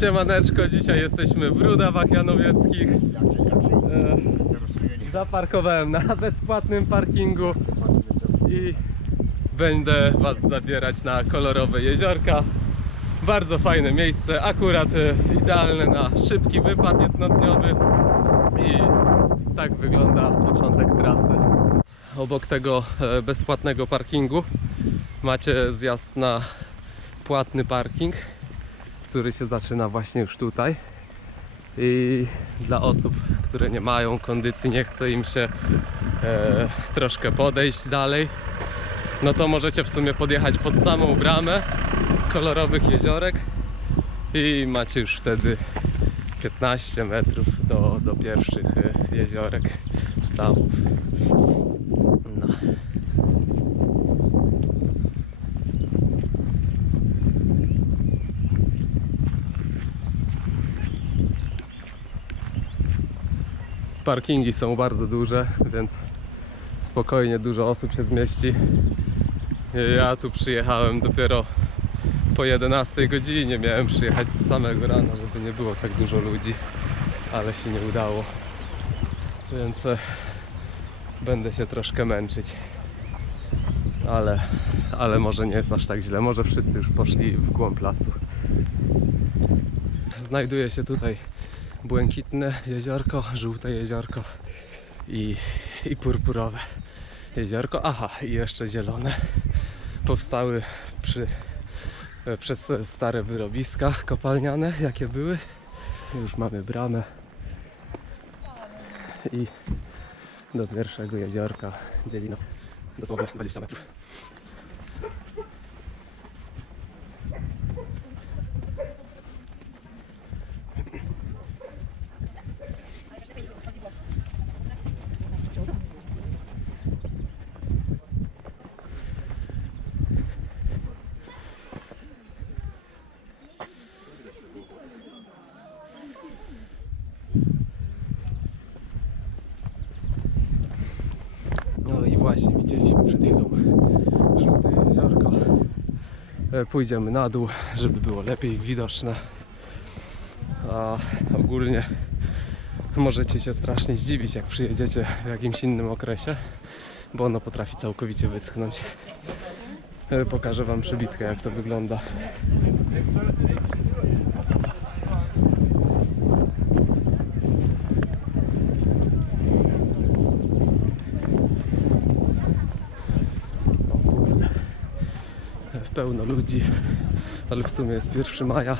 Siemaneczko, dzisiaj jesteśmy w Rudawach Janowieckich. E, zaparkowałem na bezpłatnym parkingu i będę Was zabierać na kolorowe jeziorka. Bardzo fajne miejsce, akurat e, idealne na szybki wypad jednodniowy i tak wygląda początek trasy. Obok tego e, bezpłatnego parkingu macie zjazd na płatny parking, który się zaczyna właśnie już tutaj. I dla osób, które nie mają kondycji, nie chce im się e, troszkę podejść dalej, no to możecie w sumie podjechać pod samą bramę kolorowych jeziorek i macie już wtedy 15 metrów do, do pierwszych e, jeziorek stawów. No. Parkingi są bardzo duże, więc spokojnie dużo osób się zmieści. Ja tu przyjechałem dopiero po 11 godzinie. Miałem przyjechać z samego rana, żeby nie było tak dużo ludzi, ale się nie udało. Więc e, będę się troszkę męczyć. Ale, ale może nie jest aż tak źle. Może wszyscy już poszli w głąb lasu. Znajduje się tutaj błękitne jeziorko, żółte jeziorko i, i purpurowe jeziorko. Aha, i jeszcze zielone. Powstały przy, e, przez stare wyrobiska kopalniane, jakie były. Już mamy bramę i do pierwszego jeziorka dzieli nas dosłownie 20 metrów. No i właśnie widzieliśmy przed chwilą żółte jeziorko. E, Pójdziemy na dół, żeby było lepiej widoczne. A ogólnie możecie się strasznie zdziwić, jak przyjedziecie w jakimś innym okresie, bo ono potrafi całkowicie wyschnąć. E, Pokażę Wam przebitkę, jak to wygląda. Pełno ludzi, ale w sumie jest 1 maja,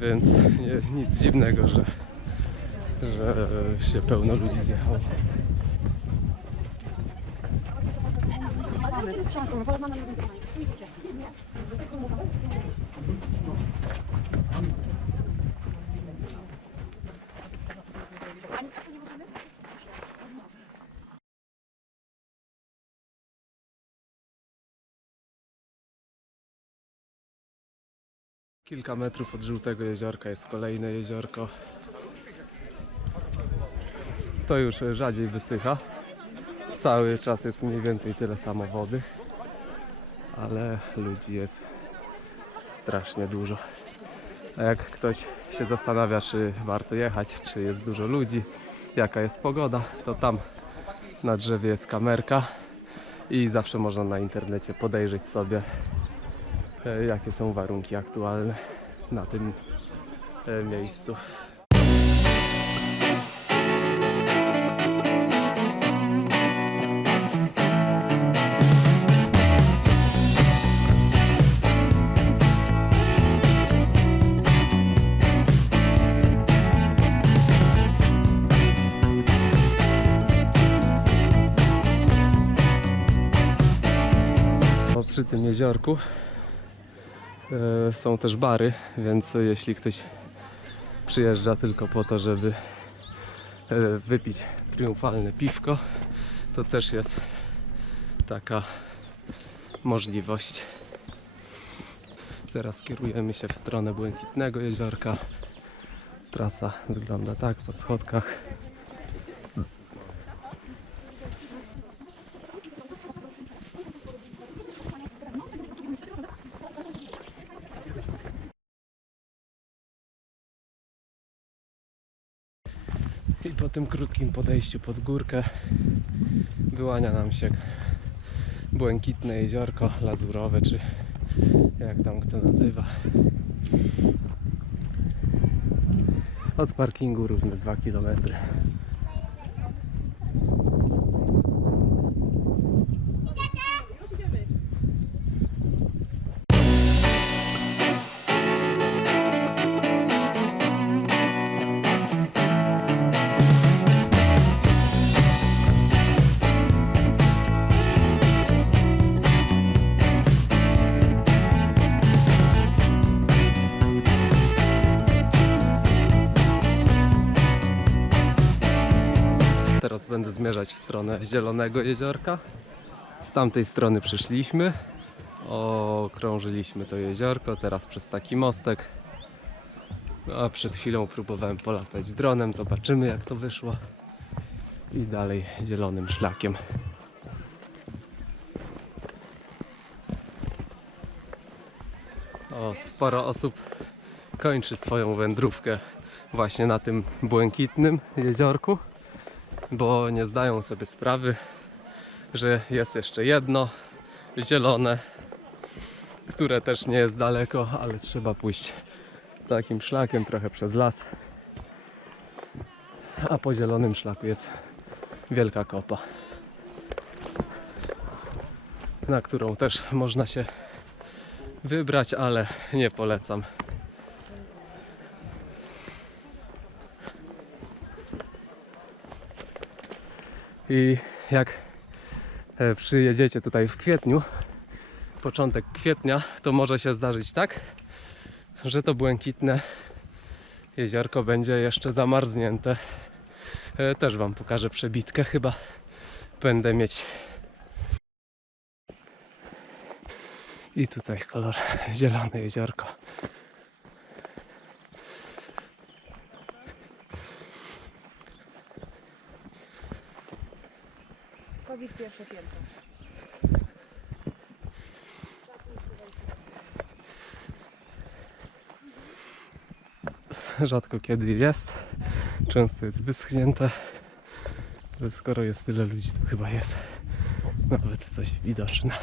więc nie, nic dziwnego, że, że się pełno ludzi zjechało. Kilka metrów od żółtego jeziorka jest kolejne jeziorko. To już rzadziej wysycha. Cały czas jest mniej więcej tyle samo wody, ale ludzi jest strasznie dużo. A jak ktoś się zastanawia, czy warto jechać, czy jest dużo ludzi, jaka jest pogoda, to tam na drzewie jest kamerka i zawsze można na internecie podejrzeć sobie jakie są warunki aktualne na tym e, miejscu. Przy tym jeziorku e, są też bary, więc jeśli ktoś przyjeżdża tylko po to, żeby e, wypić triumfalne piwko, to też jest taka możliwość. Teraz kierujemy się w stronę Błękitnego Jeziorka. Trasa wygląda tak po schodkach. I po tym krótkim podejściu pod górkę wyłania nam się błękitne jeziorko lazurowe, czy jak tam kto nazywa. Od parkingu równe 2 km. Będę zmierzać w stronę Zielonego Jeziorka. Z tamtej strony przyszliśmy. Okrążyliśmy to jeziorko, teraz przez taki mostek. No, A przed chwilą próbowałem polatać dronem, zobaczymy jak to wyszło. I dalej zielonym szlakiem. O, sporo osób kończy swoją wędrówkę właśnie na tym błękitnym jeziorku bo nie zdają sobie sprawy, że jest jeszcze jedno zielone, które też nie jest daleko, ale trzeba pójść takim szlakiem trochę przez las. A po zielonym szlaku jest wielka kopa, na którą też można się wybrać, ale nie polecam. I jak e, przyjedziecie tutaj w kwietniu, początek kwietnia, to może się zdarzyć tak, że to błękitne jeziorko będzie jeszcze zamarznięte. E, Też Wam pokażę przebitkę, chyba będę mieć. I tutaj kolor zielone jeziorko. Piętro. rzadko kiedy jest. Często jest wyschnięte. Ale skoro jest tyle ludzi, to chyba jest nawet coś widoczne.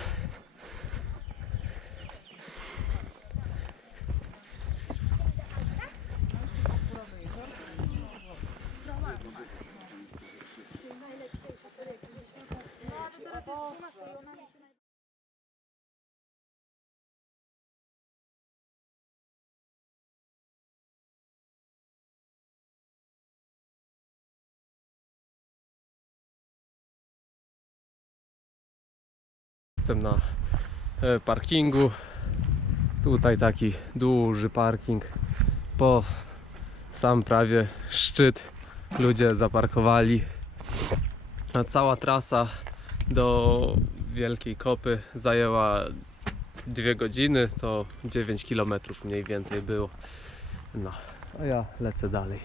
Jestem na e, parkingu. Tutaj taki duży parking. Po sam prawie szczyt ludzie zaparkowali. A cała trasa do Wielkiej Kopy zajęła 2 godziny, to 9 km mniej więcej było. No, a ja lecę dalej.